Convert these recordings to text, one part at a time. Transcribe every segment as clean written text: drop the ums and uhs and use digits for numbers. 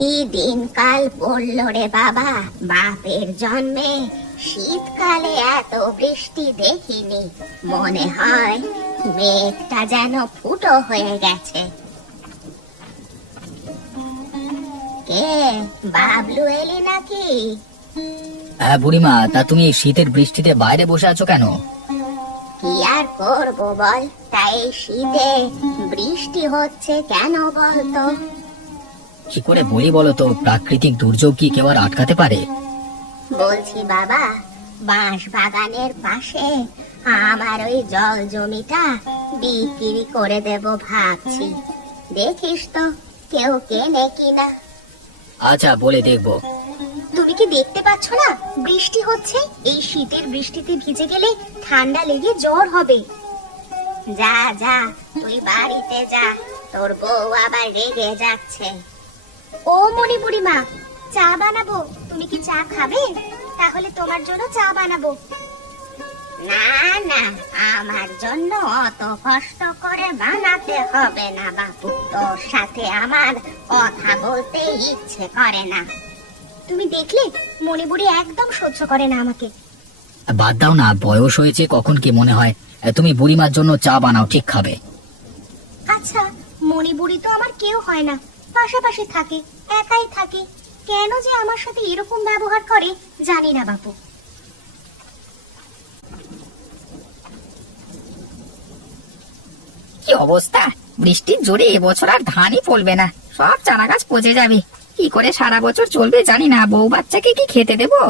কি দিনকাল পড়ল রে বাবা, বাপের জন্মে শীতকালে এত বৃষ্টি দেখিনি। মনে হয় মেঘটা যেন ফুটো হয়ে গেছে। কে, বাবলু এলি নাকি? হ্যাঁ বুড়িমা, তা তুমি এই শীতের বৃষ্টিতে বাইরে বসে আছো কেন? কি আর করবো বল, তাই শীতে বৃষ্টি হচ্ছে কেন বলতো? কি করে বলি বলো তো, প্রাকৃতিক দুর্যোগ কি কেউ আর আটকাতে পারে? বলছি বাবা, বাঁশ বাগানের পাশে আমার ওই জল জমিটা বিক্রি করে দেব ভাবছি। দেখিস তো কেউ কেনে কিনা। আচ্ছা, বলে দেখবো। তুমি কি দেখতে পাচ্ছ না বৃষ্টি হচ্ছে? এই শীতের বৃষ্টিতে ভিজে গেলে ঠান্ডা লেগে জ্বর হবে। যা যা, তুই বাড়িতে যা, তোর বউ আবার রেগে যাচ্ছে। ও মনি বুড়িমা, চা বানাবো, তুমি কি চা খাবে? তাহলে তোমার জন্য চা বানাবো। না না, আমার জন্য অত কষ্ট করে বানাতে হবে না বাপু, তোর সাথে আমার কথা বলতে ইচ্ছে করে না। তুমি দেখলে মনি বুড়ি একদম সহ্য করে না আমাকে। বাদ দাও না, বয়স হয়েছে, কখন কি মনে হয়। তুমি বুড়িমার জন্য চা বানাও, ঠিক খাবে। আচ্ছা, মনি বুড়ি তো আমার কেউ হয় না, পাশাপাশি থাকে, একাই থাকে। কেন যে আমার সাথে এরকম ব্যবহার করে জানি না বাপু। কি অবস্থা! বৃষ্টির জোরে এবছর আর ধানই ফলবে না, সব চারা গাছ পচে যাবে। কি করে সারা বছর চলবে জানি না, বউ বাচ্চাকে কি খেতে দেবো?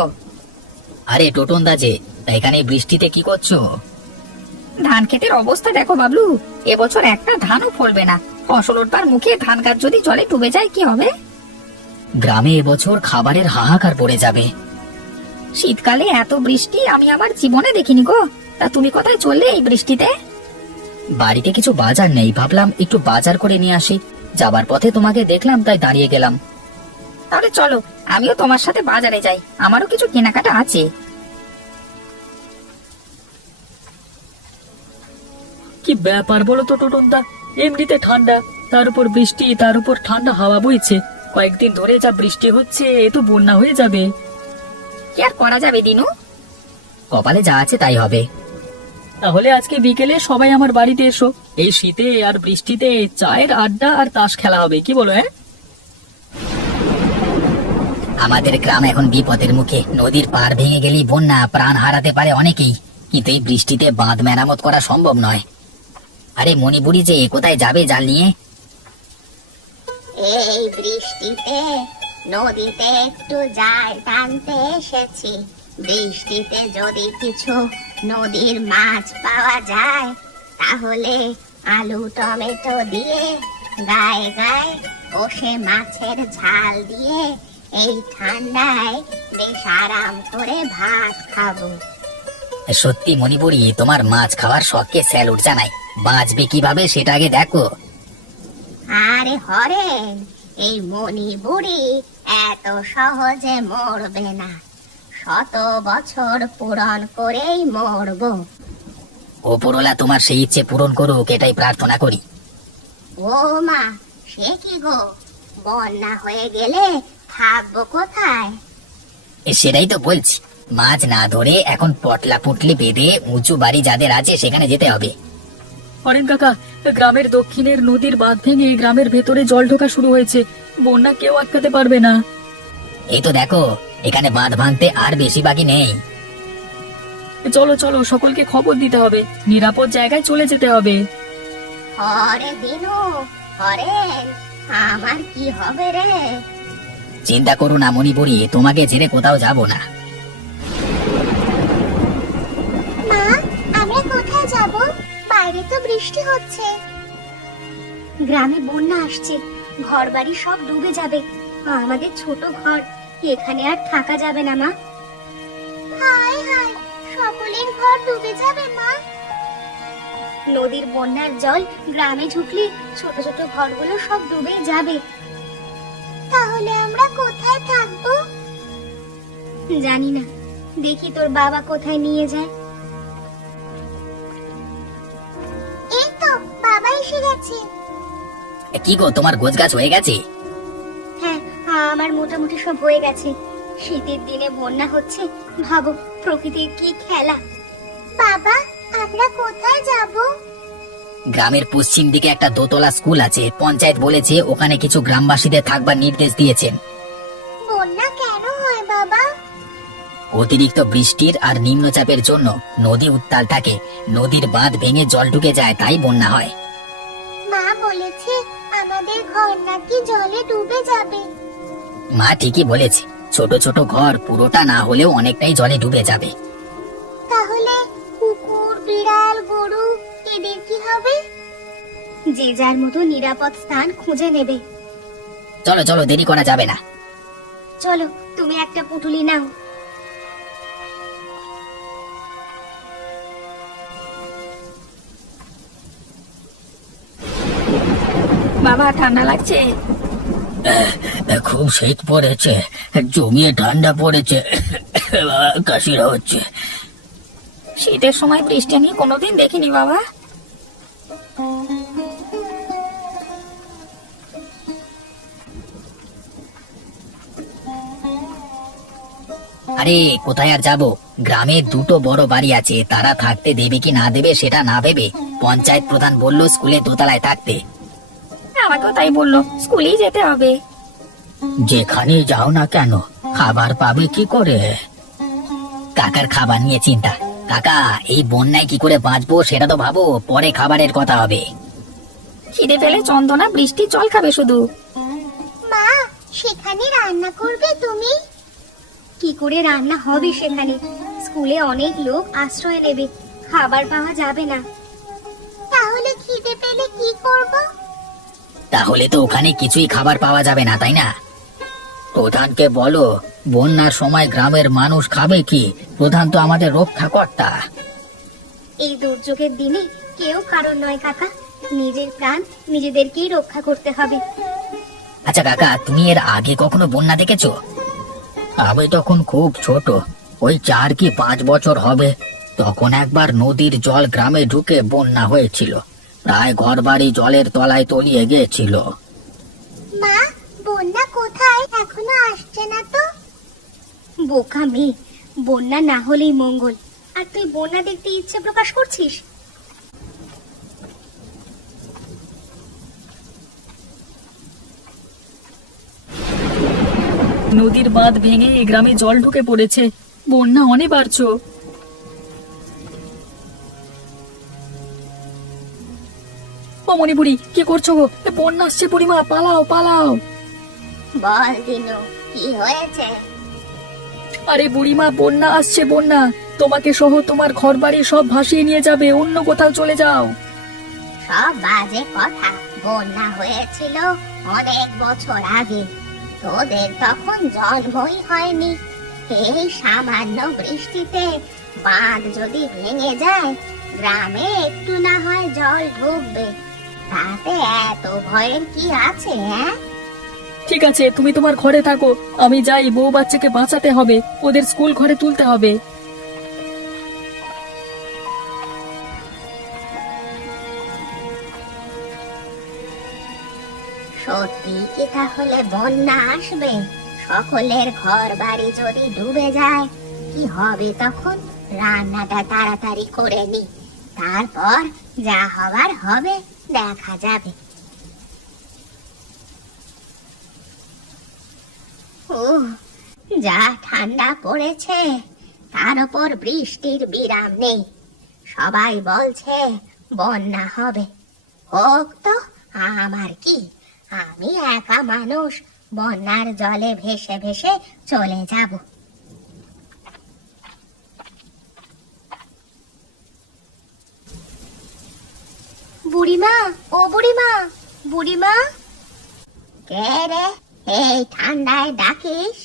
আরে টোটন দা যে, তা এখানে বৃষ্টিতে কি করছো? ধান ক্ষেতের অবস্থা দেখো বাবলু, এবছর একটা ধানও ফলবে না। ফসল উঠবার মুখে ধান গাছ যদি জলে ডুবে যায় কি হবে? গ্রামে এবছর খাবারের হাহাকার পড়ে যাবে। শীতকালে এত বৃষ্টি আমি আমার জীবনে দেখিনি গো। তা তুমি কোথায় চললে এই বৃষ্টিতে? বাড়িতে কিছু বাজার নেই, ভাবলাম একটু বাজার করে নিয়ে আসি। যাবার পথে তোমাকে দেখলাম, তাই দাঁড়িয়ে গেলাম। তাহলে চলো, আমিও তোমার সাথে বাজারে যাই, আমারও কিছু কেনাকাটা আছে। কি ব্যাপার বলো তো টোটন দা, এমনিতে ঠান্ডা, তার উপর বৃষ্টি, তার উপর ঠান্ডা হাওয়া বইছে। কয়েকদিন ধরে যা বৃষ্টি হচ্ছে, এ তো বন্যা হয়ে যাবে। কি আর করা যাবে দিনু? কপালে যা আছে তাই হবে। তাহলে আজকে বিকেলে সবাই আমার বাড়িতে এসো, এই শীতে আর বৃষ্টিতে চায়ের আড্ডা আর তাস খেলা হবে, কি বলো? হ্যাঁ, আমাদের গ্রাম এখন বিপদের মুখে। নদীর পার ভেঙে গেলেই বন্যা, প্রাণ হারাতে পারে অনেকেই। কিন্তু এই বৃষ্টিতে বাঁধ মেরামত করা সম্ভব নয়। আরে মণিপুরি যে কোথায় যাবে জাল নিয়ে? এই বৃষ্টিতে নদীতে একটু জাল টানতে এসেছি। বৃষ্টিতে যদি কিছু নদীর মাছ পাওয়া যায়, তাহলে আলু টমেটো দিয়ে গায়ে গায়ে কষে মাছের ঝাল দিয়ে এই ঠান্ডায় বেশ আরাম করে ভাত খাবো। সত্যি মণিপুরি, তোমার মাছ খাওয়ার শখকে স্যালুট জানাই। বাঁচবে কিভাবে সেটা আগে দেখো। আরে হরেন, এই মনি বুড়ি এত সহজে মরবে না, 100 বছর পূরণ করেই মরবো। ওপরওয়ালা তোমার সেই ইচ্ছে পূরণ করুক, এটাই প্রার্থনা করি। ও মা, সে কি গো, বন্যা হয়ে গেলে থাকবো কোথায়? সেটাই তো বলছি, মাছ না ধরে এখন পটলা পুটলি বেঁধে উঁচু বাড়ি যাদের আছে সেখানে যেতে হবে। হরেন কাকা, গ্রামের দক্ষিণের নদীর বাঁধ ভেঙে গ্রামের ভেতরে জল ঢোকা শুরু হয়েছে, বন্যা কেউ আটকাতে পারবে না। এই তো দেখো, এখানে বাঁধ ভাঙতে আর বেশি বাকি নেই। চলো চলো, সকলকে খবর দিতে হবে, নিরাপদ জায়গায় চলে যেতে হবে। হরে দিনু, হরেন, আমার কি হবে রে? চিন্তা করো না মণিপুরি, তোমাকে ছেড়ে কোথাও যাব না। মা, আমরা কোথায় যাব? বাইরে তো বৃষ্টি হচ্ছে। গ্রামে বন্যা আসছে, ঘর বাড়ি সব ডুবে যাবে। আমাদের ছোট ঘর, এখানে আর থাকা যাবে না মা। হায় হায়, সকলের ঘর ডুবে যাবে মা। নদীর বন্যার জল গ্রামে ঢুকলে ছোট ছোট ঘরগুলো সব ডুবে যাবে। তাহলে আমরা কোথায় থাকবো? জানি না, দেখি তোর বাবা কোথায় নিয়ে যায়। এই তো বাবা এসে গেছে। কি গো, তোমার গোছ গাছ হয়ে গেছে? হ্যাঁ, আমার মোটামুটি সব হয়ে গেছে। শীতের দিনে বন্যা হচ্ছে, ভাবো প্রকৃতির কি খেলা। বাবা, আমরা কোথায় যাব? গ্রামের পশ্চিম দিকে একটা দোতলা স্কুল আছে, পঞ্চায়েত বলেছে ওখানে কিছু গ্রামবাসীদের থাকবার নির্দেশ দিয়েছেন। বন্যা কেন হয় বাবা? অতিরিক্ত বৃষ্টির আর নিম্নচাপের জন্য নদী উত্তাল থাকে, নদীর বাঁধ ভেঙে জল ঢুকে যায়, তাই বন্যা হয়। মা বলেছে আমাদের ঘর নাকি জলে ডুবে যাবে। মা ঠিকই বলেছে, ছোট ছোট ঘর পুরোটা না হলেও অনেকটাই জলে ডুবে যাবে। তাহলে কুকুর, বিড়াল, গরু এদের কি হবে? যে যার মতো নিরাপদ স্থান খুঁজে নেবে। চলো চলো, দেরি করা যাবে না। চলো, তুমি একটা পুটুলি নাও। বাবা ঠান্ডা লাগছে? খুব শীত পড়েছে, জমিয়ে ঠান্ডা পড়েছে, কাশিরা হচ্ছে। শীতের সময় বৃষ্টি আমি কোনোদিন দেখিনি বাবা। আরে কোথায় আর যাবো, গ্রামে দুটো বড় বাড়ি আছে, তারা থাকতে দেবে কি না দেবে সেটা না ভেবে পঞ্চায়েত প্রধান বলল স্কুলে দোতলায় থাকতে। আমাকেও তাই বললো, স্কুলেই যেতে হবে। যেখানে যাও না কেন খাবার পাবে কি করে? কাকার খাবার নিয়ে চিন্তা। কাকা, এই বন্যায় কি করে বাঁচবো সেটা তো ভাবো, পরে খাবারের কথা হবে। খিদে পেলে চন্দনা বৃষ্টির জল খাবে শুধু। মা, সেখানে রান্না করবে তুমি? কি করে রান্না হবে সেখানে? স্কুলে অনেক লোক আশ্রয় নেবে, খাবার পাওয়া যাবে না। তাহলে খিদে পেলে কি করব? তাহলে তো ওখানে কিছুই খাবার পাওয়া যাবে না, তাই না? প্রধানকে বলো, বন্যার সময় গ্রামের মানুষ খাবে কি? প্রধান তো আমাদের রক্ষাকর্তা। এই দুর্যোগের দিনে কেউ কারণ নয় কাকা, নিজের প্রাণ নিজেদেরকেই রক্ষা করতে হবে। আচ্ছা কাকা, তুমি এর আগে কখনো বন্যা দেখেছো? আমি তখন খুব ছোট, ওই 4 কি 5 বছর হবে। তখন একবার নদীর জল গ্রামে ঢুকে বন্যা হয়েছিল, প্রায় ঘরবাড়ি জলের তলায় তলিয়ে গিয়েছিল। মা, বন্যা কোথায়? এখনো আসছে না তো? বোকা মেয়ে, বন্যা না হলেই মঙ্গল, আর তুই বন্যা দেখতে ইচ্ছে প্রকাশ করছিস? নদীর বাঁধ ভেঙে এই গ্রামে জল ঢুকে পড়েছে, বন্যা অনিবার্য। ও মণিপুরি, কি করছো গো? বন্যা আসছে, বুড়িমা পালাও পালাও। বল দিনু, কি হয়েছে? আরে বুড়িমা, বন্যা আসছে, বন্যা তোমাকে সহ তোমার ঘরবাড়ি সব ভাসিয়ে নিয়ে যাবে, অন্য কোথাও চলে যাও। সব বাজে কথা। বন্যা হয়েছিল অনেক বছর আগে, তোদের তখন জন্মই হয়নি। এই সামান্য বৃষ্টিতে বাঁধ যদি ভেঙে যায়, গ্রামে একটু না হয় জল ঢুকবে, তাতে এত ভয়ের কি আছে? হ্যাঁ, ঠিক আছে, তুমি তোমার ঘরে থাকো, আমি যাই, বউ বাচ্চাকে বাঁচাতে হবে, ওদের স্কুল ঘরে তুলতে হবে। সত্যি কি তাহলে বন্যা আসবে? সকলের ঘর বাড়ি যদি ডুবে যায় কি হবে তখন? রান্নাটা তাড়াতাড়ি করে নি, তারপর যা হবার হবে দেখা যাবে। ও, যা ঠান্ডা পড়েছে, তার উপর বৃষ্টির বিরাম নেই। সবাই বলছে বন্যা হবে, হোক তো, আমার কি? আমি একা মানুষ, বন্যার জলে ভেসে ভেসে চলে যাব। বুড়িমা, ও বুড়িমা, বুড়িমা। কে রে, এই ঠান্ডায় ডাকিস?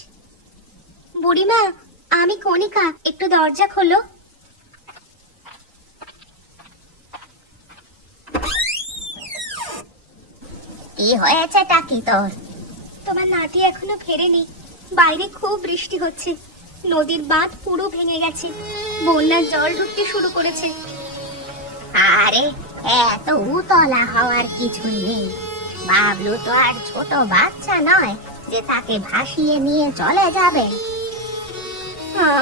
বুড়িমা, আমি কণিকা, একটু দরজা খোলো। কি হয়েছে টাকি তোর? তোমার নাতি এখনো ফেরেনি, বাইরে খুব বৃষ্টি হচ্ছে, নদীর বাঁধ পুরো ভেঙে গেছে, বন্যার জল ঢুকতে শুরু করেছে। আরে, এত উতলা হওয়ার কিছুই নেই, বাবলু তো আর ছোট বাচ্চা নয় যে তাকে ভাসিয়ে নিয়ে চলে যাবে?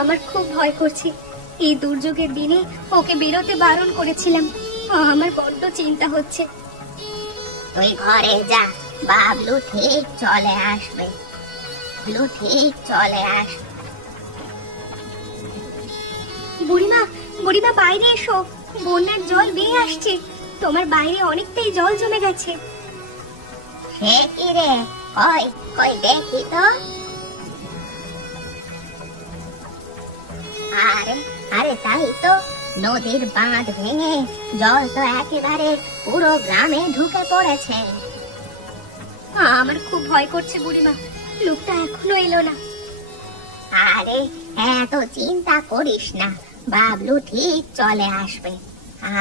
আমার খুব ভয় করছে। এই দুর্যোগের দিনে ওকে বেরোতে বারণ করেছিলাম। আমার বড্ড চিন্তা হচ্ছে। তুই ঘরে যা, বাবলু ঠিক চলে আসবে। বাবলু ঠিক চলে আসবে। বুড়িমা, বুড়িমা বাইরে এসো, বন্যার জল বেয়ে আসছে। তোমার বাইরে অনেকটাই জল জমে গেছে। সে কি রে? কই কই দেখি তো। আরে আরে তাই তো, নদীর বাঁধ ভেঙে জল তো একেবারে পুরো গ্রামে ঢুকে পড়েছে। আমার খুব ভয় করছে বুড়িমা, লোকটা এখনো এলো না। আরে এত চিন্তা করিস না, বাবলু ঠিক চলে আসবে।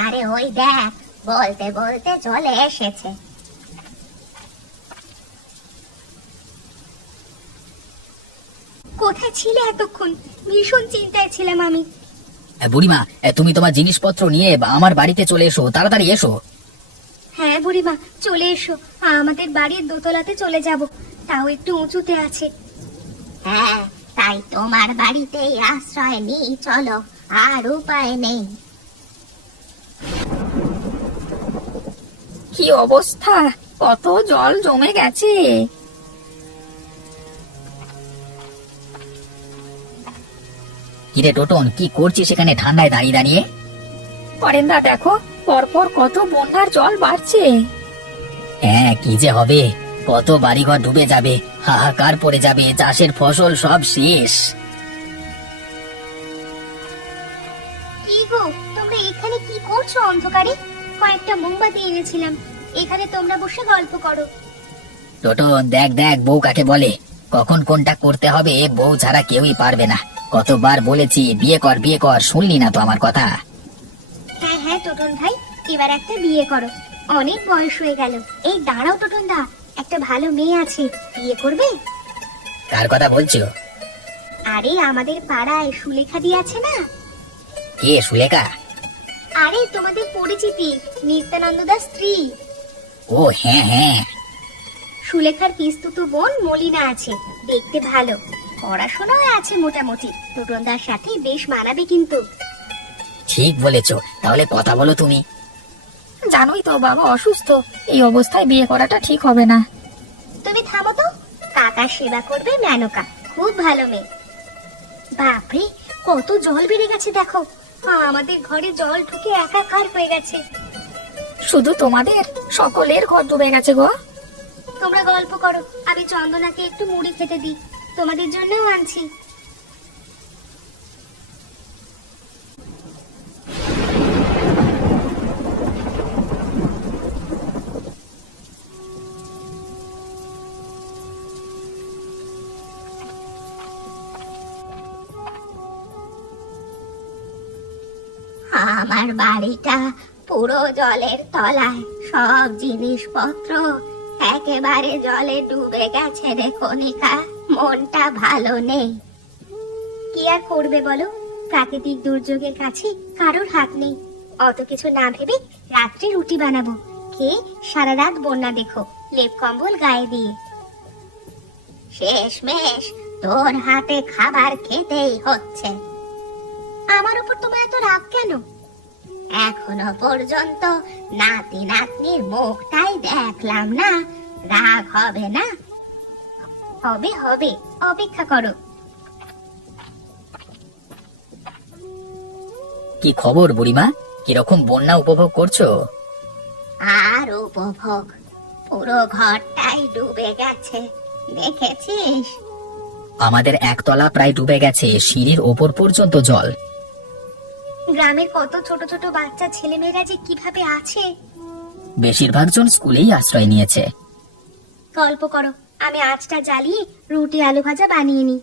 আরে ওই দেখ, বলতে বলতে চলে এসেছে। কোথায় ছিলে এতক্ষণ? ভীষণ চিন্তায় ছিলাম আমি। বুড়িমা, তুমি তোমার জিনিসপত্র নিয়ে আমার বাড়িতে চলে এসো, তাড়াতাড়ি এসো। হ্যাঁ বুড়িমা, চলে এসো। আমাদের বাড়ির দোতলাতে চলে যাব, তাও একটু উঁচুতে আছে। হ্যাঁ, তাই তোমার বাড়িতেই আশ্রয় নিই চলো, আর উপায় নেই। কি অবস্থা, কত জল জমে গেছে। কিরে টোটন, কি করছিস সেখানে ঠান্ডায় দাঁড়িয়ে দাঁড়িয়ে? অরেন্দা দেখো, পরপর কত বন্যার জল বাড়ছে। হ্যাঁ, কি যে হবে, কত বাড়িঘর ডুবে যাবে, হাহাকার পড়ে যাবে, চাষের ফসল সব শেষ। কি গো, তোমরা এখানে কি করছো অন্ধকারে? কয়েকটা মোমবাতি এনেছিলাম, এখানে তোমরা বসে গল্প করো। টোটন, দেখ দেখ বউ কাকে বলে, কখন কোনটা করতে হবে বউ ছাড়া কেউই পারবে না। কতবার বলেছি বিয়ে কর বিয়ে কর, শুনলি না তো আমার কথা। হ্যাঁ হ্যাঁ টোটন ভাই, এবার একটা বিয়ে করো, অনেক বয়স হয়ে গেল। এই দাঁড়াও টোটন দা, একটা ভালো মেয়ে আছে, বিয়ে করবে? কার কথা বলছো? আরে আমাদের পাড়ায় সুলেখা দি আছে না? কে সুলেখা? আরে তোমাদের পরিচিতি, নিত্যানন্দ দাস স্ত্রী। ও হ্যাঁ হ্যাঁ। সুলেখার পিস্তুতো বোন মলিনা আছে, দেখতে ভালো, পড়াশোনাও আছে মোটামুটি। টোটন দার সাথে বেশ মানাবে কিন্তু। ঠিক বলেছো, তাহলে কথা বলো তুমি। জানোই তো বাবা অসুস্থ, এই অবস্থায় বিয়ে করাটা ঠিক হবে না। তুমি থামো তো, কাকার সেবা করবে মেনকা, খুব ভালো মেয়ে। বাপরে, কত জল বেড়ে গেছে দেখো, আমাদের ঘরে জল ঢুকে একাকার হয়ে গেছে। শুধু তোমাদের, সকলের ঘর ডুবে গেছে গো। তোমরা গল্প করো, আমি চন্দনাকে একটু মুড়ি খেতে দিই, তোমাদের জন্যও আনছি। আমার বাড়িটা পুরো জলের তলায়, সব জিনিসপত্র একেবারে জলে ডুবে গেছে রে কণিকা, মনটা ভালো নেই। কি আর করবে বলো, প্রাকৃতিক দুর্যোগের কাছে কারোর হাত নেই। অত কিছু না ভেবে রাত্রে রুটি বানাবো, খেয়ে সারা রাত বন্যা দেখো, লেপ কম্বল গায়ে দিয়ে। শেষমেশ তোর হাতে খাবার খেতেই হচ্ছে। আমার উপর তোমার এত রাগ কেন? এখনো পর্যন্ত নাতি নাতনির মুখটাই দেখলাম না, রাগ হবে না? হবে হবে, অপেক্ষা করো। কি খবর বুড়িমা, কিরকম বন্যা উপভোগ করছো? আর উপভোগ, পুরো ঘরটাই ডুবে গেছে, দেখেছিস? আমাদের একতলা প্রায় ডুবে গেছে, সিঁড়ির ওপর পর্যন্ত জল। গ্রামের কত ছোট ছোট বাচ্চা ছেলেমেয়েরা যে কিভাবে আছে। বেশিরভাগ জন স্কুলেই আশ্রয় নিয়েছে। গল্প করো, আমি আঁচটা জ্বালিয়ে রুটি আলু ভাজা বানিয়ে নিই।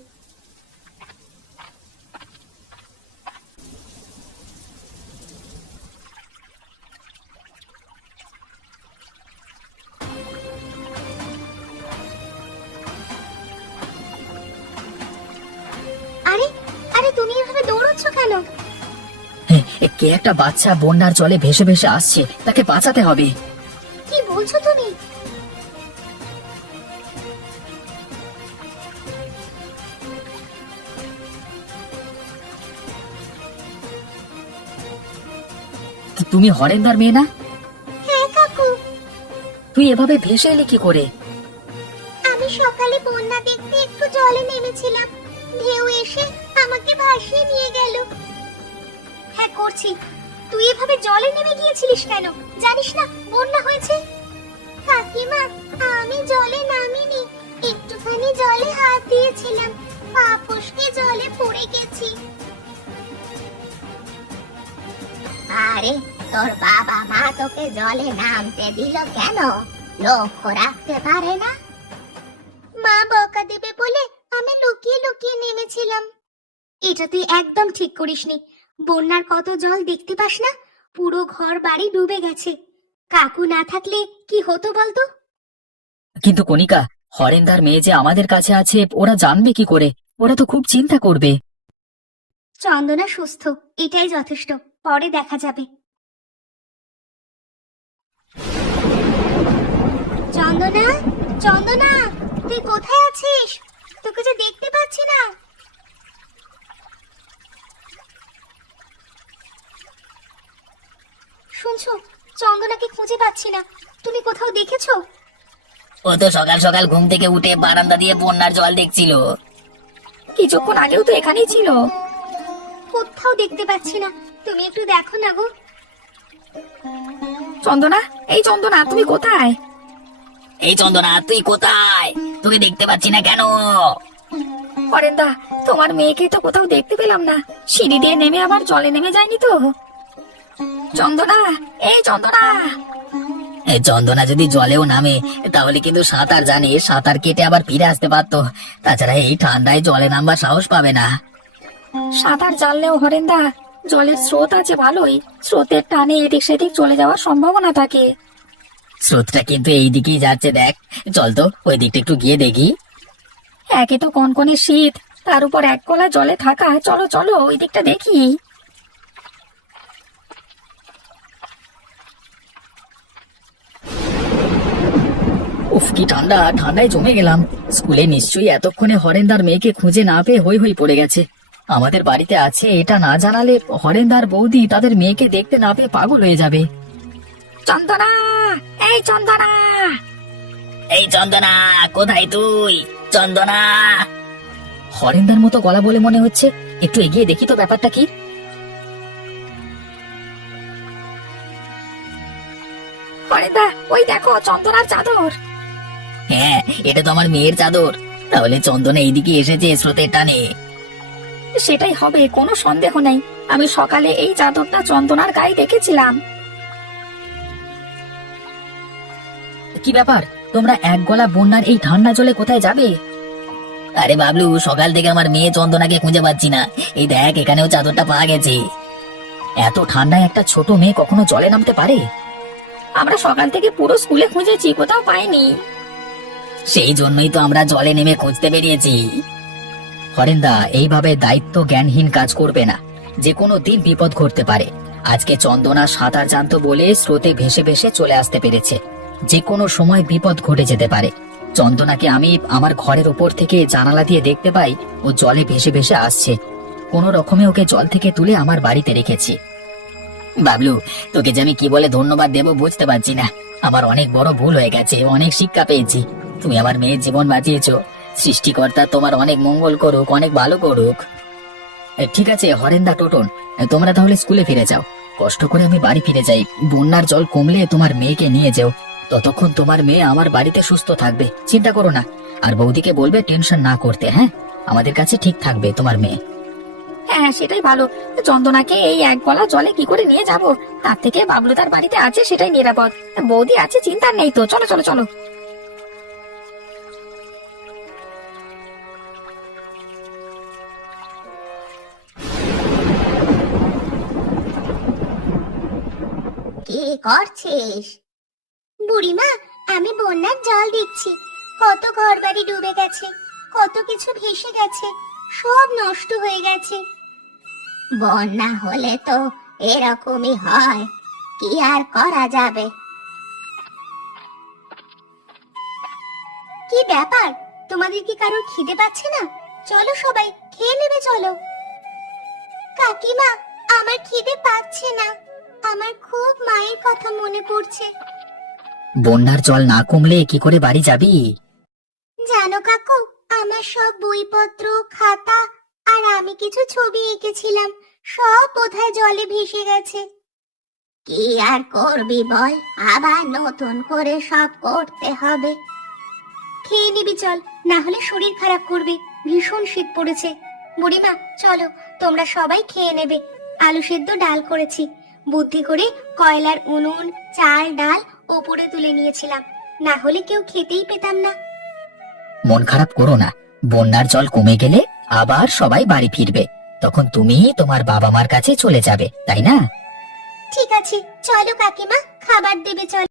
আরে আরে, তুমি এভাবে দৌড়চ্ছ কেন? কে একটা বাচ্চা বন্যার জলে ভেসে ভেসে আসছে, তাকে বাঁচাতে হবে। কি বলছো তুমি? তুমি হরেন্দার মেয়ে না? হ্যাঁ কাকু, তুই এভাবে ভেসে এলি কি করে? আমি সকালে বন্যা দেখতে একটু জলে নেমেছিলাম, ঢেউ এসে আমাকে ভাসিয়ে নিয়ে গেল। হ্যাঁ করছি, তুই এভাবে জলে নেমে গিয়েছিলিস কেন? জানিস না বন্যা হয়েছে? কাকিমা, আমি জলে নামিনি, একটুখানি জলে হাত দিয়েছিলাম, পা ফসকে জলে পড়ে গেছি। আরে তোর বাবা মা তোকে জলে নামতে দিল কেন? লক্ষ্য রাখতে পারে না? মা বকা দেবে বলে আমি লুকিয়ে লুকিয়ে নেমেছিলাম। এটা তুই একদম ঠিক করিসনি। বন্যার কত জল দেখতে পাস না? পুরো ঘর বাড়ি ডুবে গেছে। কাকু না থাকলে কি হতো বলতো? কিন্তু কণিকা, হরেন্দার মেয়ে যে আমাদের কাছে আছে ওরা জানবে কি করে? ওরা তো খুব চিন্তা করবে। চন্দনা সুস্থ, এটাই যথেষ্ট, পরে দেখা যাবে। চন্দনা, চন্দনা, তুই কোথায় আছিস? তোকে যে দেখতে পাচ্ছি না। শুনছো, চন্দনাকে খুঁজে পাচ্ছি না। তুমি কোথাও দেখেছো? ও তো সকাল সকাল ঘুম থেকে উঠে বারান্দা দিয়ে বন্যার জল দেখছিল। কিছুক্ষণ আগেও তো এখানেই ছিল। কোথাও দেখতে পাচ্ছি না, তুমি একটু দেখো না গো। চন্দনা, এই চন্দনা, তুমি কোথায়? এই চন্দনা, তুই কোথায়? তোকে দেখতে পাচ্ছি না কেন? হরেন্দা, তোমার মেয়েকে তো কোথাও দেখতে পেলাম না। সিঁড়ি দিয়ে নেমে আবার জলে নেমে যায়নি তো? চন্দনা, এই চন্দনা। এই চন্দনা যদি জলেও নামে তাহলে কিন্তু সাঁতার জানে, সাঁতার কেটে আবার ফিরে আসতে পারতো। তাছাড়া এই ঠান্ডায় জলে নামবার সাহস পাবে না। সাঁতার জানলেও হরেন্দা, জলের স্রোত আছে ভালোই, স্রোতের টানে এদিক সেদিক চলে যাওয়ার সম্ভাবনা থাকে। স্রোতটা কিন্তু এই দিকেই যাচ্ছে, দেখ। চল তো ওই দিকটা একটু গিয়ে দেখি। একে তো কনকনে শীত, তার উপর এক গলা জলে থাকা। চলো চলো ওই দিকটা দেখি। উফ, কি ঠান্ডা! ঠান্ডায় জমে গেলাম। স্কুলে নিশ্চয়ই এতক্ষণে হরেন্দার মেয়েকে খুঁজে না পেয়ে হই হই পড়ে গেছে। আমাদের বাড়িতে আছে এটা না জানালে হরেন্দার বৌদি তাদের মেয়েকে দেখতে না পেয়ে পাগল হয়ে যাবে। চন্দনা, এই চন্দনা। এই চন্দনা, কোথায় তুই? চন্দনা! হরেন্দার মতো গলা বলে মনে হচ্ছে, একটু এগিয়ে দেখি তো ব্যাপারটা কি। হরেন্দা, ওই দেখো চন্দনার চাদর। হ্যাঁ, এটা তো আমার মেয়ের চাদর। তাহলে চন্দনা এইদিকে এসেছে স্রোতের টানে। সেটাই হবে, কোনো সন্দেহ নেই। আমি সকালে এই চাদরটা চন্দনার গায়ে দেখেছিলাম। কি ব্যাপার, তোমরা এক গলা বন্যার এই ঠান্ডা জলে কোথায় যাবে? আরে বাবলু, সকাল থেকে আমার মেয়ে চন্দনাকে খুঁজে পাচ্ছি না। এই দেখ, এখানেও চাদরটা পাওয়া গেছে। এত ঠান্ডায় একটা ছোট মেয়ে কখনো জলে নামতে পারে? আমরা সকাল থেকে পুরো স্কুলে খুঁজেছি, কোথাও পাইনি। সেই জন্যই তো আমরা জলে নেমে খুঁজতে বেরিয়েছি। হরেন্দা, এইভাবে দায়িত্ব জ্ঞানহীন কাজ করবে না। যে কোনো দিন বিপদ ঘটতে পারে। আজকে চন্দনা সাঁতার জানতো বলে স্রোতে ভেসে ভেসে চলে আসতে পেরেছে। যে কোনো সময় বিপদ ঘটে যেতে পারে। চন্দনাকে আমি আমার ঘরের উপর থেকে জানালা দিয়ে দেখতে পাই, ও জলে ভেসে ভেসে আসছে। কোনো রকমে ওকে জল থেকে তুলে আমার বাড়িতে রেখেছি। বাবলু, তোকে যে আমি কি বলে ধন্যবাদ দেবো বুঝতে পারছি না। আমার অনেক বড় ভুল হয়ে গেছে, অনেক শিক্ষা পেয়েছি। তুমি আমার মেয়ের জীবন বাঁচিয়েছো। সৃষ্টিকর্তা তোমার অনেক মঙ্গল করুক, অনেক ভালো করুক। ঠিক আছে হরেন্দা, টোটন, তোমরা তাহলে স্কুলে ফিরে যাও। কষ্ট করে আমি বাড়ি ফিরে যাই। বন্যার জল কমলে তোমার মেয়েকে নিয়ে যেও। ততক্ষণ তোমার মেয়ে আমার বাড়িতে সুস্থ থাকবে, চিন্তা করো না। আর বৌদিকে বলবে টেনশন না করতে। হ্যাঁ, আমাদের কাছে ঠিক থাকবে তোমার মেয়ে। হ্যাঁ, সেটাই ভালো। চন্দনাকে এই এক গলা জলে কি করে নিয়ে যাব? তার থেকে বাবলু তার বাড়িতে আছে, সেটাই নিরাপদ। বৌদি আছে, চিন্তা নেই তো। চলো চলো চলো। কি করছিস? বুড়িমা, আমি বন্যার জল দেখছি। কত ঘর বাড়ি ডুবে গেছে, কত কিছু ভেসে গেছে, সব নষ্ট হয়ে গেছে। বন্যা হলে তো এরকমই হয়, কি আর করা যাবে। কি ব্যাপার, তোমাদের কি কারোর খিদে পাচ্ছে না? চলো সবাই খেয়ে নেবে, চলো। কাকিমা, আমার খিদে পাচ্ছে না, আমার খুব মায়ের কথা মনে পড়ছে। বন্যার জল না কমলে কি করে বাড়ি যাবি? জানো কাকু, আমার সব বইপত্র, খাতা আর আমি কিছু ছবি এঁকেছিলাম, সব বোধহয় জলে ভেসে গেছে। কি আর করবি বল, আবার নতুন করে সব করতে হবে। খেয়ে নিবি চল, না হলে শরীর খারাপ করবে, ভীষণ শীত পড়েছে। বুড়িমা চলো, তোমরা সবাই খেয়ে নেবে। আলু সেদ্ধ ডাল করেছি, বুদ্ধি করে কয়লার উনুন, চাল ডাল ওপরে তুলে নিয়েছিলাম, না হলে কেউ খেতেই পেতাম না। মন খারাপ করো না, বন্যার জল কমে গেলে আবার সবাই বাড়ি ফিরবে, তখন তুমি তোমার বাবা মার কাছে চলে যাবে, তাই না? ঠিক আছে, চলো কাকিমা, খাবার দেবে চল।